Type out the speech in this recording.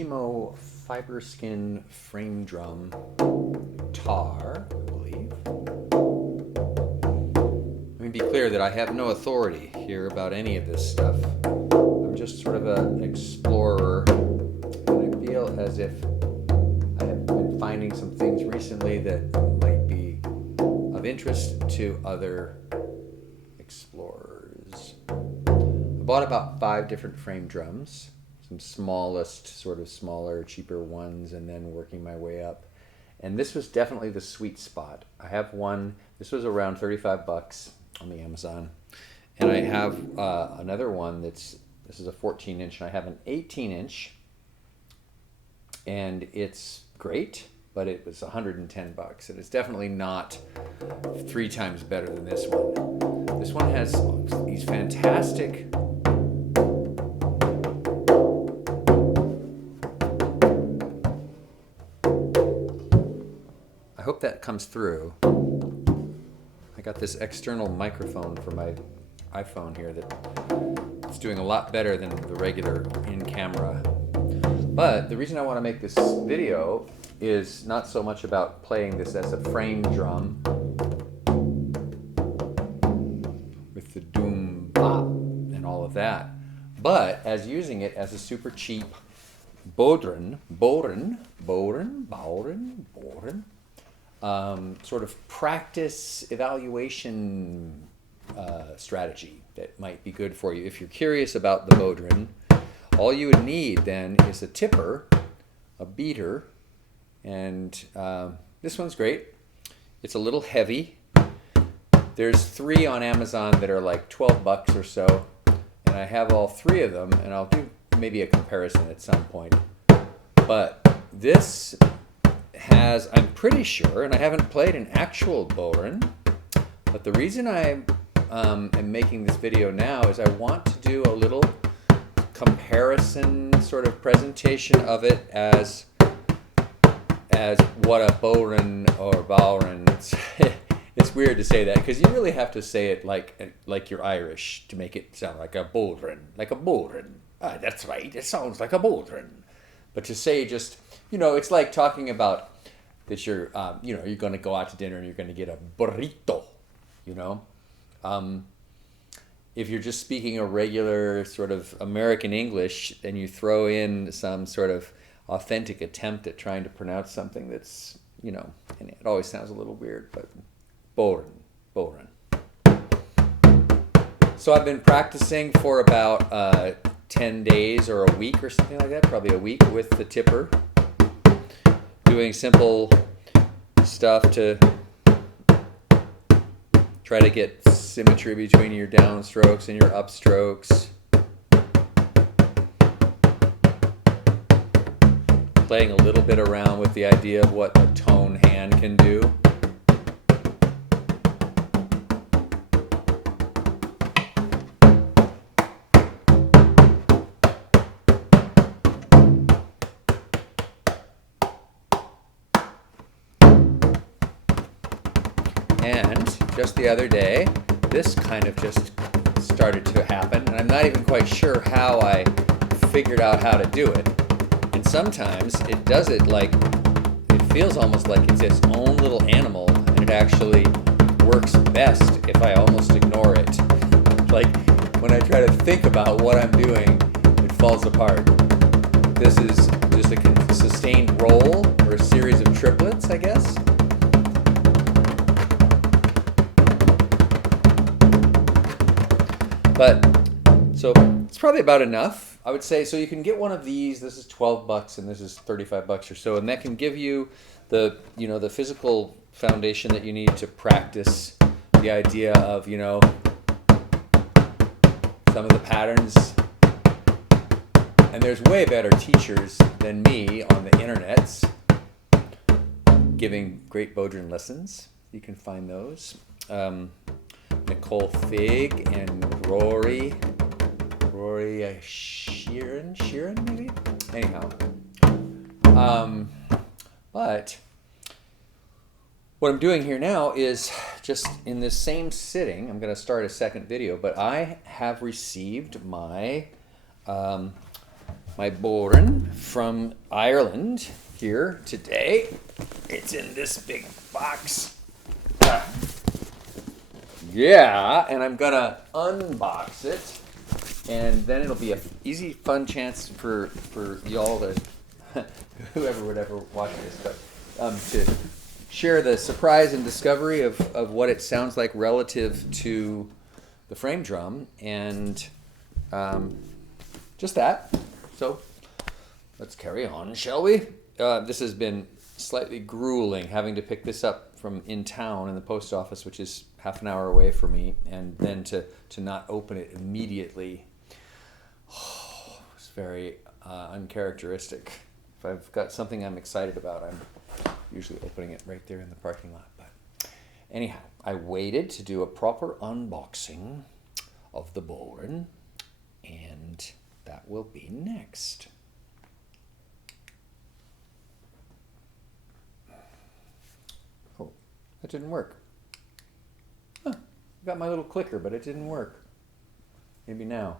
Remo fiber skin frame drum tar, I believe. Let me be clear that I have no authority here about any of this stuff. I'm just sort of an explorer, and I feel as if I have been finding some things recently that might be of interest to other explorers. I bought about 5 different frame drums, some smallest, sort of smaller, cheaper ones, and then working my way up. And this was definitely the sweet spot. I have one, this was around 35 bucks on the Amazon. And I have another one this is a 14 inch, and I have an 18 inch. And it's great, but it was 110 bucks. And it's definitely not 3 times better than this one. This one has these fantastic I hope that comes through. I got this external microphone for my iPhone here that it's doing a lot better than the regular in-camera. But the reason I want to make this video is not so much about playing this as a frame drum with the doom bop and all of that, but as using it as a super cheap Bodhrán sort of practice evaluation strategy that might be good for you. If you're curious about the Bodhrán, all you would need then is a tipper, a beater, and this one's great. It's a little heavy. There's 3 on Amazon that are like 12 bucks or so, and I have all 3 of them, and I'll do maybe a comparison at some point. But this has, I'm pretty sure, and I haven't played an actual Bodhrán, but the reason I am making this video now is I want to do a little comparison sort of presentation of it as what a Bodhrán or Bodhrán. It's weird to say that because you really have to say it like you're Irish to make it sound like a Bodhrán, like a Bodhrán. Ah, that's right, it sounds like a Bodhrán. But to say just, it's like talking about that you're, you're going to go out to dinner and you're going to get a burrito, If you're just speaking a regular sort of American English and you throw in some sort of authentic attempt at trying to pronounce something that's, and it always sounds a little weird, but Bodhrán. So I've been practicing for about 10 days or a week or something like that, probably a week with the tipper, doing simple stuff to try to get symmetry between your downstrokes and your upstrokes. Playing a little bit around with the idea of what a tone hand can do. And just the other day, this kind of just started to happen, and I'm not even quite sure how I figured out how to do it. And sometimes it does it like, it feels almost like it's its own little animal, and it actually works best if I almost ignore it. Like, when I try to think about what I'm doing, it falls apart. This is just a sustained roll, or a series of triplets, I guess. But, so it's probably about enough, I would say. So you can get one of these. This is 12 bucks and this is 35 bucks or so. And that can give you the physical foundation that you need to practice the idea of, some of the patterns. And there's way better teachers than me on the internets giving great Bodhrán lessons. You can find those. Nicole Fig and Rory Sheeran maybe? Anyhow. But what I'm doing here now is just in this same sitting, I'm going to start a second video, but I have received my my Bodhrán from Ireland here today. It's in this big box. Yeah, and I'm gonna unbox it, and then it'll be a easy, fun chance for y'all to, whoever would ever watch this, but to share the surprise and discovery of what it sounds like relative to the frame drum, and just that. So let's carry on, shall we? This has been slightly grueling, having to pick this up from in town in the post office, which is half an hour away from me, and then to not open it immediately. It's very uncharacteristic. If I've got something I'm excited about, I'm usually opening it right there in the parking lot. But anyhow, I waited to do a proper unboxing of the Bodhrán, and that will be next. Oh, that didn't work. Huh, I got my little clicker, but it didn't work. Maybe now.